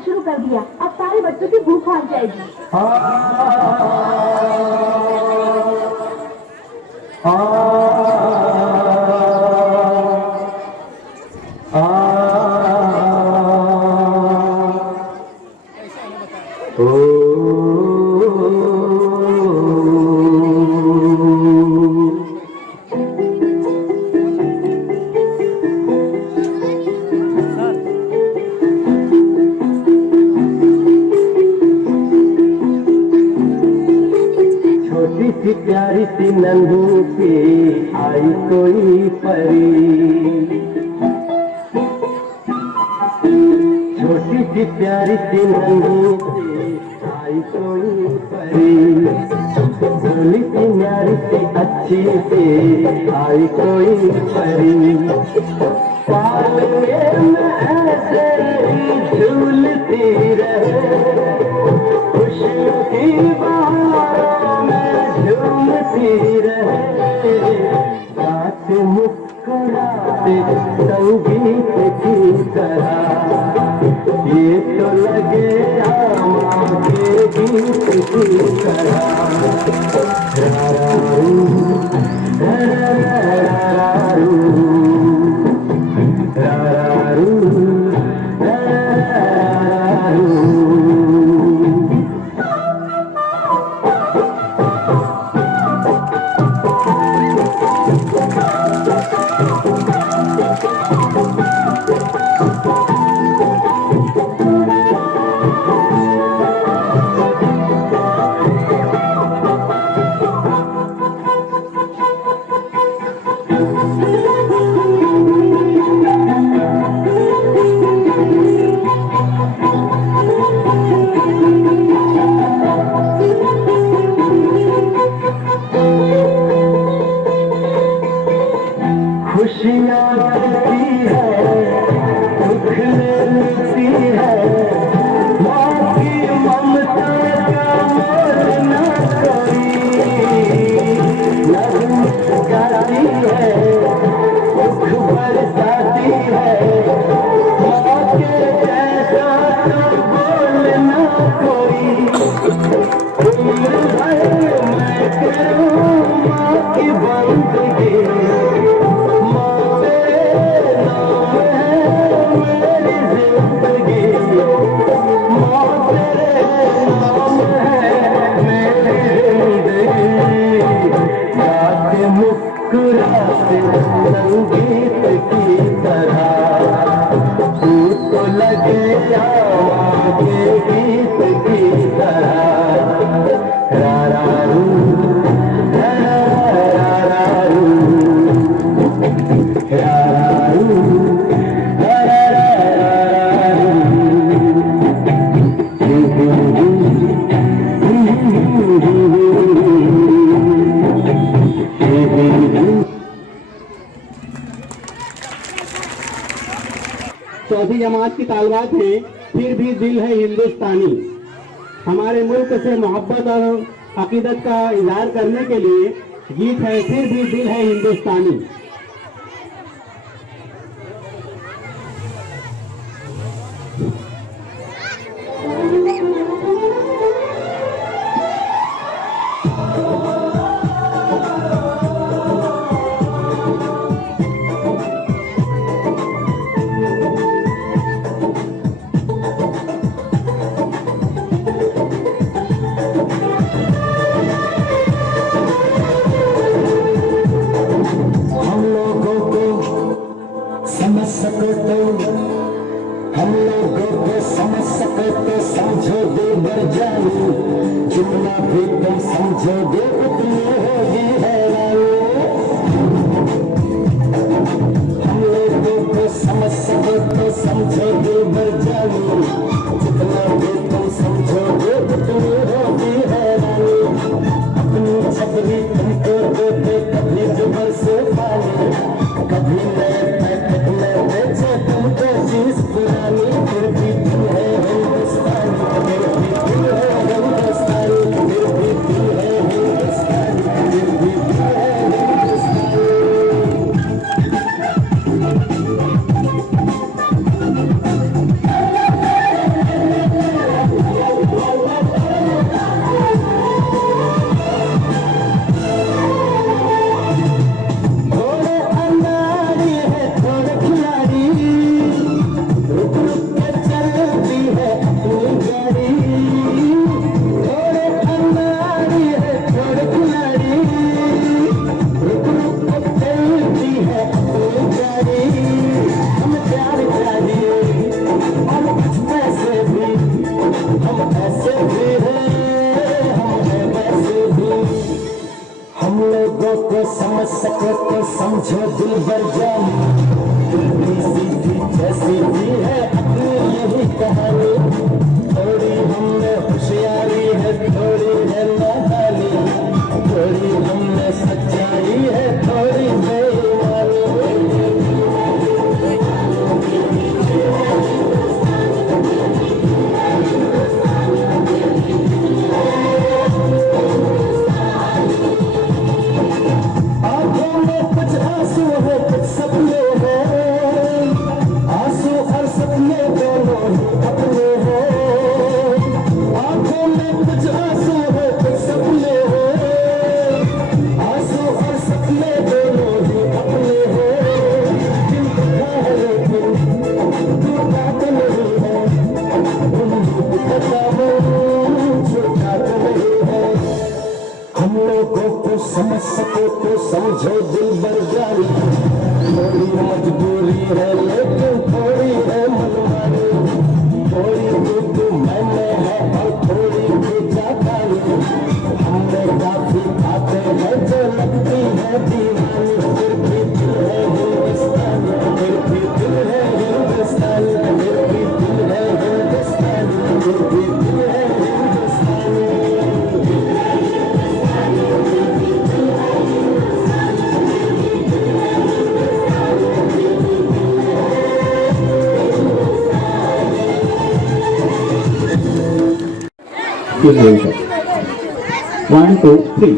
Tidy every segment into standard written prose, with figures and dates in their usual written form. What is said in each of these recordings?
खाना शुरू कर दिया। अब सारे बच्चों की भूख भाग जाएगी। प्यारी सी नन्ही सी आई कोई परी, छोटी सी प्यारी सी नन्ही सी आई कोई परी, भोली सी न्यारी सी अच्छी सी आई कोई परी, पालने में ऐसे ही झूलती रहे, खुशियों की बहारों में झूमती रहे, साथ मुस्कुराते संगीत की तरह, ये तो लगे आमा के गीत की तरह। खुशियाँ मिलती है, दुख मिलती है, माँ की ममता का मोल न कोई, नगम गाती है, दुख बरसाती है, माँ के जैसा तो बोल न कोई, उम्र भर मैं करूँ माँ की बंदगी, संगीत की तरह, तू तो लगे आमा के गीत की तरह। रारारू रारारू रारारू चौथी जमात की तालबात है, फिर भी दिल है हिंदुस्तानी। हमारे मुल्क से मोहब्बत और अकीदत का इजहार करने के लिए गीत है, फिर भी दिल है हिंदुस्तानी। हम लोगों को समझ सके तो समझोगे मर जाओ, जितना भी तुम समझोगे उतनी होगी हैरानी। हम लोगों को समझ सके तो समझोगे मर जाओ, जितना भी तुम समझोगे उतनी होगी हैरानी। अपनी छतरी तुमको देते कभी जुबर से पानी, कभी नए पैकेट में बेचे तुमको चीज पुरानी, फिर भी दिल है हिंदुस्तानी, फिर भी दिल है हिंदुस्तानी, फिर भी दिल है हिंदुस्तानी। समझ सको तो समझो दिल भर जानी, उल्टी सीधी जैसी भी है अपनी यही कहानी, थोड़ी हमने होशियारी है थोड़ी है नादानी, थोड़ी हमने सच्चाई है थोड़ी बेईमानी। आंखों में कुछ आंसू है कुछ सपने हैं, आंसू और सपने दोनों ही अपने हैं। आंखों में कुछ आंसू है कुछ सपने हैं, आंसू और सपने दोनों ही अपने हैं। दिल दुखा है लेकिन टूटा तो नहीं है, उम्मीद का दामन छूटा तो नहीं है। हम लोगों को समझ सको तो समझो दिल भर जानी, थोड़ी मजबूरी है लेकिन थोड़ी है मनमानी, थोड़ी तू मैंने है और थोड़ी तू जातानी, हमने काफी बातें हैं जो लगती है दीवानी, फिर भी दिल है हिंदुस्तानी, फिर भी दिल है हिंदुस्तानी, फिर भी दिल है हिंदुस्तानी, फिर भी दिल है हिंदुस्तानी। One, two, three.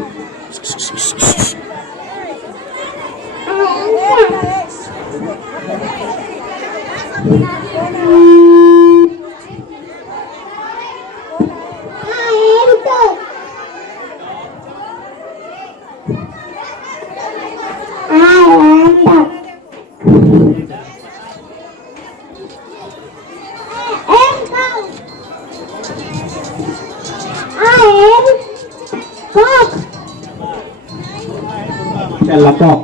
Laptop.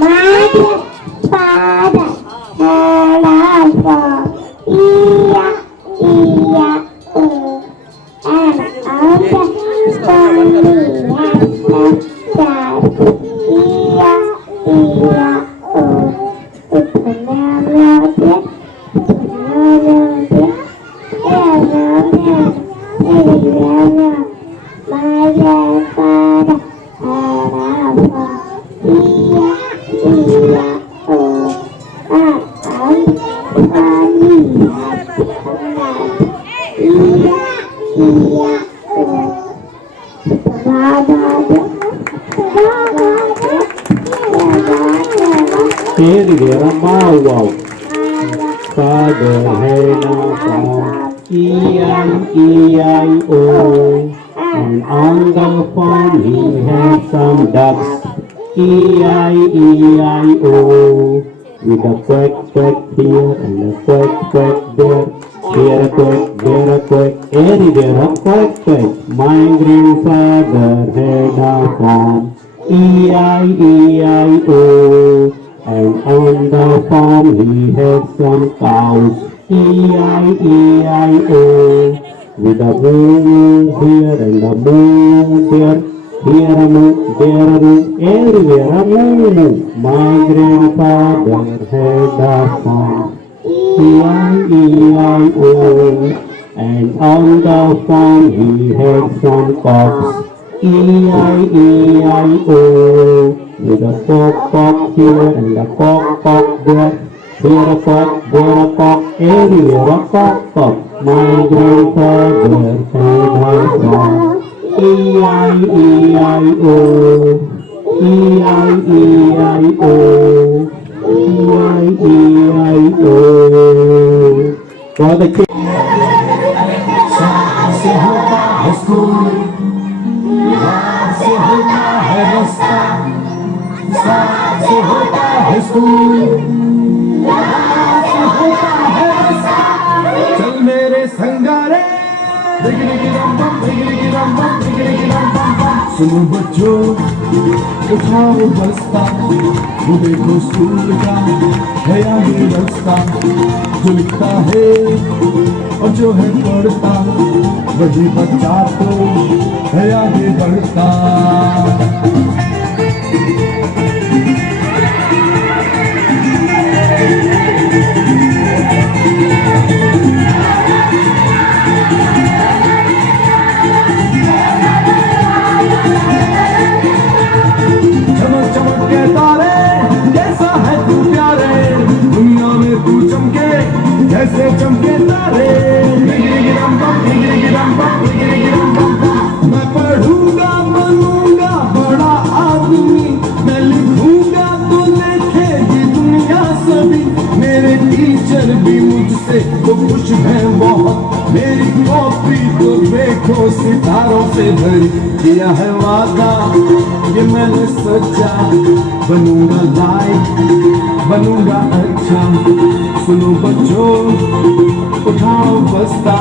Wow. Father had a farm, E-I-E-I-O, and on the farm he had some ducks, E-I-E-I-O, with a quack quack here and a quack quack there, here a quack, there a quack, everywhere a quack quack. My grandfather had a farm, E-I-E-I-O, and on the farm he had some cows, E-I-E-I-O, with a moo here and a moo there, here a moo, there a moo, everywhere a moo. My grandfather had a farm, E-I-E-I-O, and on the farm he had some cocks, E-I-E-I-O, with a cock cock here and a cock cock there, here a cock, there a cock, everywhere a cock cock. My grandfather had a farm, E-I-E-I-O, E-I-E-I-O, E-I-E-I-O. For the kids. से होता है school, यहाँ से होता है रास्ता, से होता है स्कूल, यहाँ से होता है रास्ता। चल मेरे संगारे, दिगरी गिरम बम, दिगरी गिरम बम, दिगरी गिरम बम बम। सुनो बच्चों उठाओ बस्ता, वो देखो स्कूल का है आगे रास्ता, जो लिखता है और जो है पढ़ता, वही बच्चा तो है आगे बढ़ता। चमक चमक के तारे कैसा है तू प्यारे, दुनिया में तू चमके जैसे चमके तारे। मैं पढ़ूंगा बनूंगा बड़ा आदमी, मैं लिखूंगा तो लिखेगी दुनिया सभी। मेरे टीचर भी मुझसे तो खुश हैं बहुत, मेरी कॉपी तो देखो सितारों से भरी। किया है वादा ये मैंने सच्चा, बनूंगा लाइक बनूंगा अच्छा। सुनो बच्चों उठाओ बस्ता,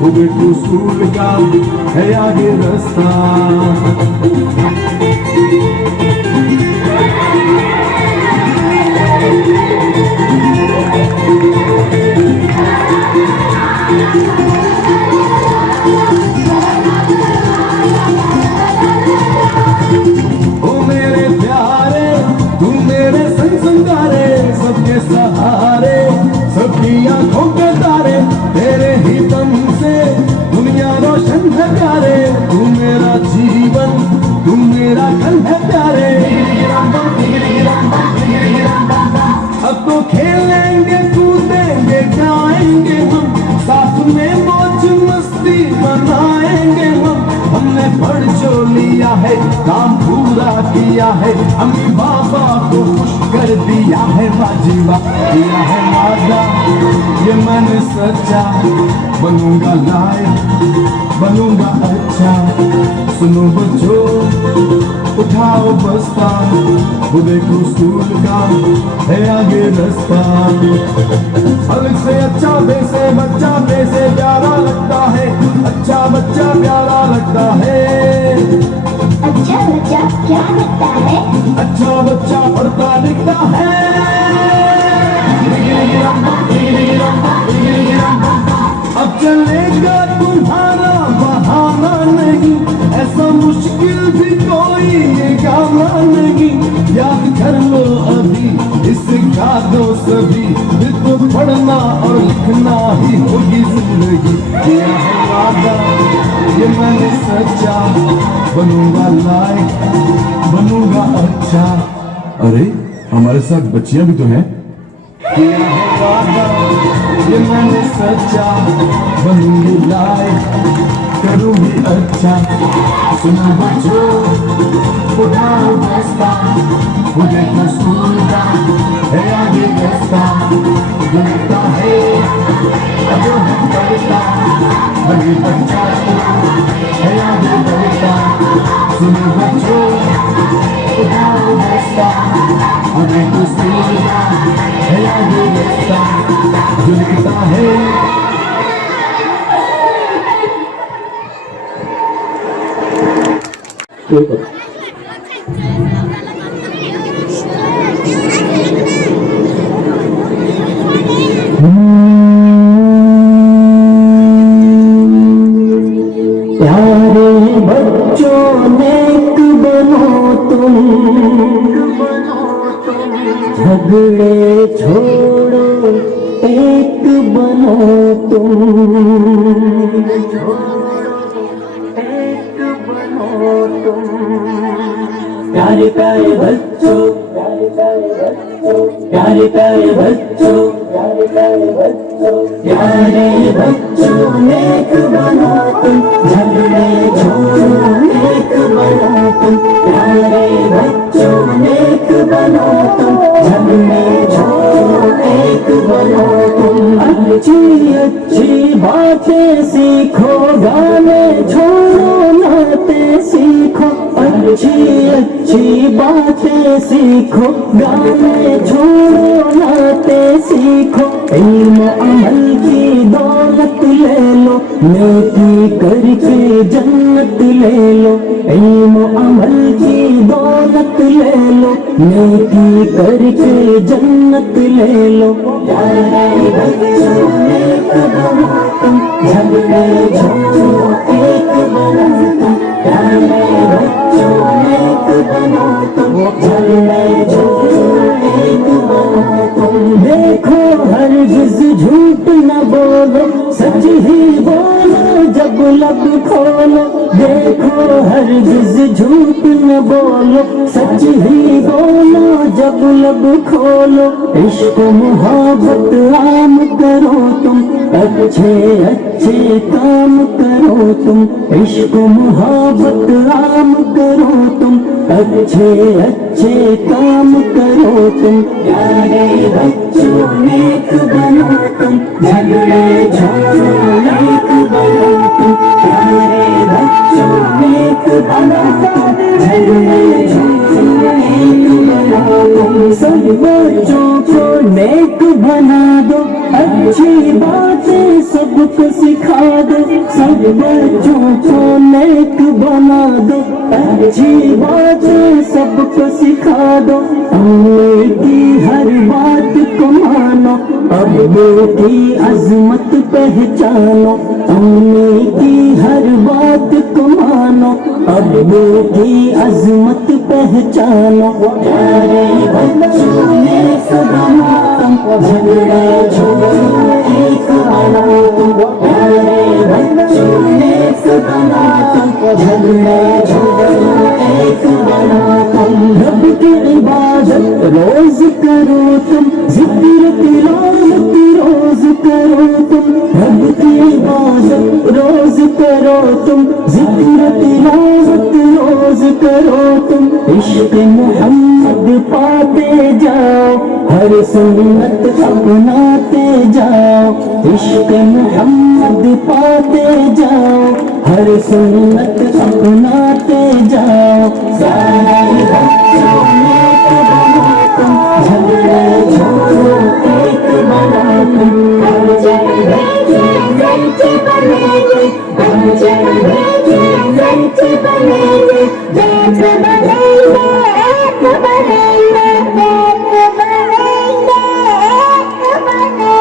वो देखो स्कूल का है आगे रास्ता। सबके सहारे सबकी आंखों के तारे, तेरे ही दम से दुनिया रोशन है प्यारे। तू मेरा जीवन तू मेरा कल है प्यारे। अब तो खेलेंगे कूदेंगे गाएंगे हम, साथ में मौज मस्ती मनाएंगे हम। हमने पढ़ जो लिया है काम पूरा किया है, अम्मी बाबा को खुश कर दिया है। बाजीवा किया है वादा ये मैंने सच्चा, बनूंगा लायक बनूंगा अच्छा। सुनो बच्चों उठाओ बस्ता, वो देखो स्कूल का है आगे रास्ता। अलग से अच्छा वैसे बच्चा वैसे प्यारा लगता है, अच्छा बच्चा प्यारा लगता है। अच्छा बच्चा क्या लगता है? अच्छा बच्चा पढ़ता लिखता है। अब चलेगा तुम्हारा बहाना नहीं, ऐसा मुश्किल भी कोई ये गाना नहीं। याद कर लो अभी इसे गा दो सभी, फिर तो पढ़ना और लिखना ही होगी जिंदगी। किया है वादा ये मैंने सच्चा, बनूंगा लायक बनूंगा अच्छा। अरे हमारे साथ बच्चियां भी तो हैं। किया है वादा ये मैंने सच्चा, बनूंगी लायक करूंगी अच्छा। सुनो बच्चों उठाओ बस्ता, वो देखो स्कूल का है आगे रास्ता। जो लिखता है जो है पढ़ता, वही बच्चा है आगे बढ़ता। सुनो बच्चों उठाओ बस्ता, वो देखो स्कूल का है आगे रास्ता। जो लिखता है प्यारे बच्चों नेक बनो तुम, झगड़े छोड़ो एक बनो तुम। प्यारे प्यारे बच्चों प्यारे प्यारे बच्चों प्यारे बच्चों नेक बनो तुम, झगड़े छोड़ो नेक बनो तुम। प्यारे बच्चों नेक बनो तुम, झगड़े छोड़ो नेक बनो तुम। अच्छी अच्छी बातें सीखो, गाने छोड़ो नाते सीखो। अच्छी अच्छी बातें सीखो, गाने छोड़ो नाते सीखो। सीखो, इल्म अमल की दौलत ले लो, नेकी करके जन्नत ले लो। इल्म अमल की दौलत ले लो, नेकी करके जन्नत ले लो। प्यारे बच्चों नेक बनो तुम, झगड़े झगड़ो एक बनो तुम। प्यारे बच्चों नेक बनो तुम, झगड़े झगड़ो एक बनो तुम। देखो हरगिज़ झूठ न बोलो, सच ही बोलो जब लब खोलो। देखो हरगिज़ झूठ न बोलो, सच ही बोलो जब लब खोलो। इश्क मोहब्बत आम करो तुम, अच्छे अच्छे काम करो तुम। इश्क मोहब्बत आम करो तुम, अच्छे अच्छे काम करो तुम। प्यारे बच्चों नेक बनो तुम, झगड़े छोड़ो नेक बनो तुम। प्यारे बच्चों नेक बनो तुम, झगड़े छोड़ो नेक बनो तुम। सब बच्चों को नेक बना दो, अच्छी बातें सबको सिखा दो। सब बच्चों को नेक बना दो, अच्छी बातें सबको सिखा दो। अम्मी की हर बात को मानो, अब्बू की अजमत पहचानो। अम्मी की हर बात को मानो, अब्बू की अजमत पहचानो। प्यारे बच्चों नेक बनो तुम, झगड़े छोड़ो एक बनो तुम। प्यारे बच्चों नेक बनो तुम, झगड़े छोड़ो एक बनो तुम। रब की इबादत रोज करो तुम, जिक्र तिलावत रोज करो तुम। रब की इबादत रोज करो तुम, जिक्र तिलावत रोज करो तुम। इश्क मोहम्मद पाते जाओ, हर सुन्नत अपनाते जाओ। इश्क मोहम्मद पाते जाओ, हर सुन्नत अपनाते जाओ। सारे बच्चों नेक बनो तुम, झगड़े छोड़ो एक बनो तुम। हम झगड़े सच्चे बनेंगे, हम झगड़े सच्चे बनेंगे। एक बनेंगे, एक बनेंगे, एक बनेंगे, एक बनेंगे।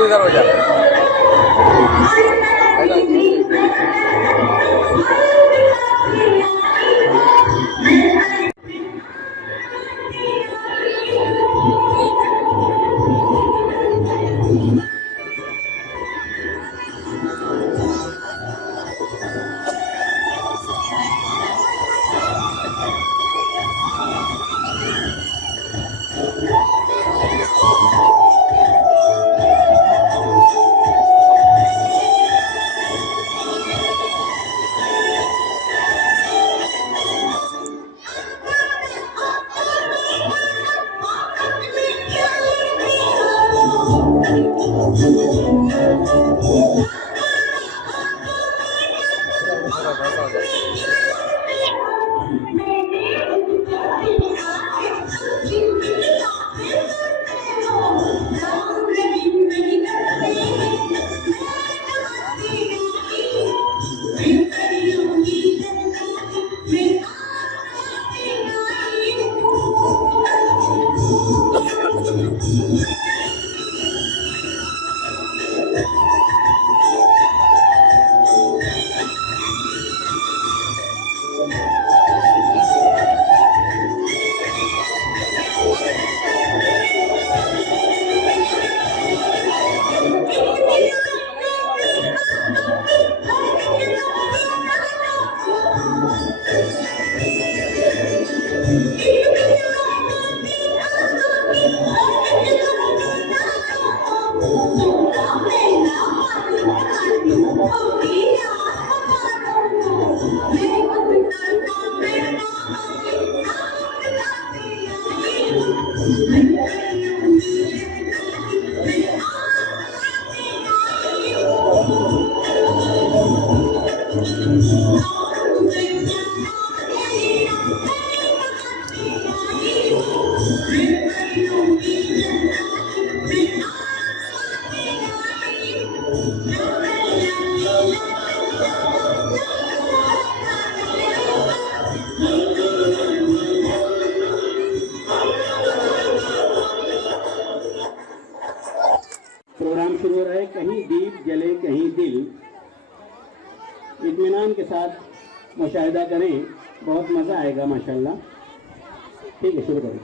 इधर हो जा। Thank you. प्रोग्राम शुरू हो रहा है। कहीं दीप जले कहीं दिल। इत्मीनान के साथ मुशाहिदा करें, बहुत मज़ा आएगा माशाल्लाह। ठीक है, शुरू करें।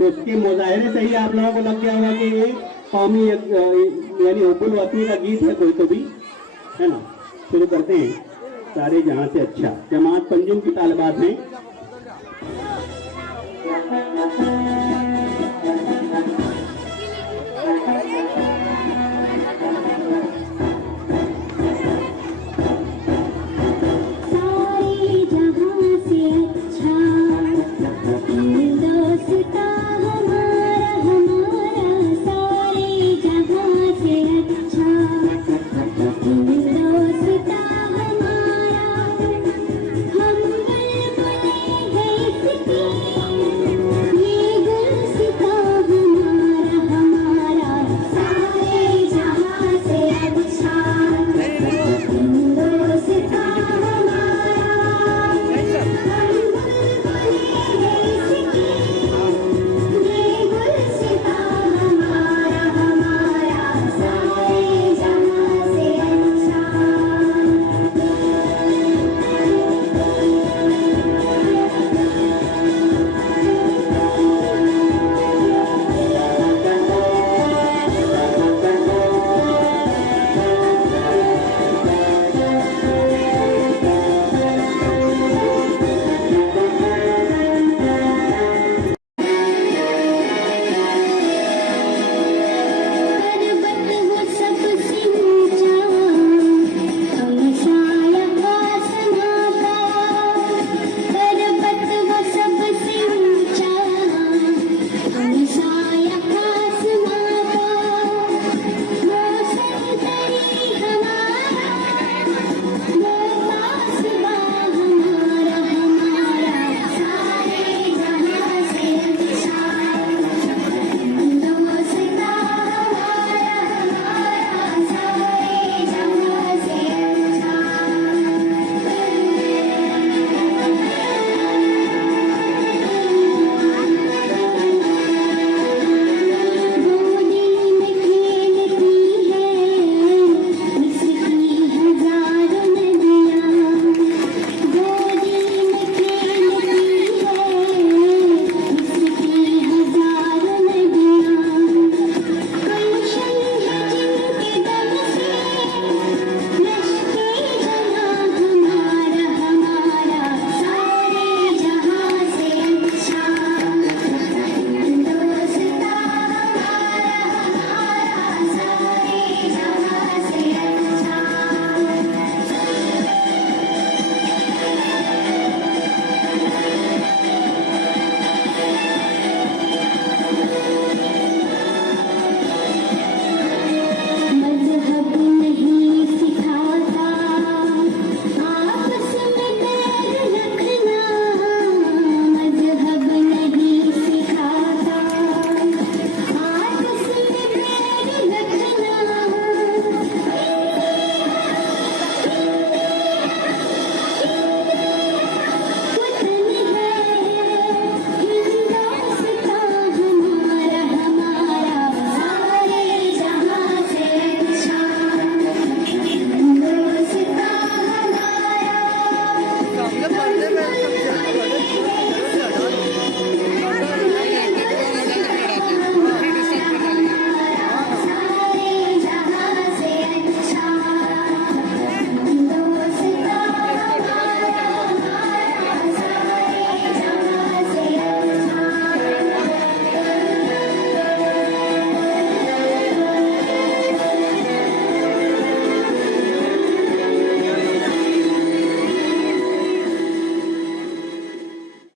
तो उसके मुजाहरे से ही आप लोगों को लग गया होगा कि ये कौमी यानी हुब्बुल वतनी का गीत है कोई तो भी, है ना। शुरू करते हैं। सारे जहां से अच्छा जमात पंजुम की तालिबात हैं।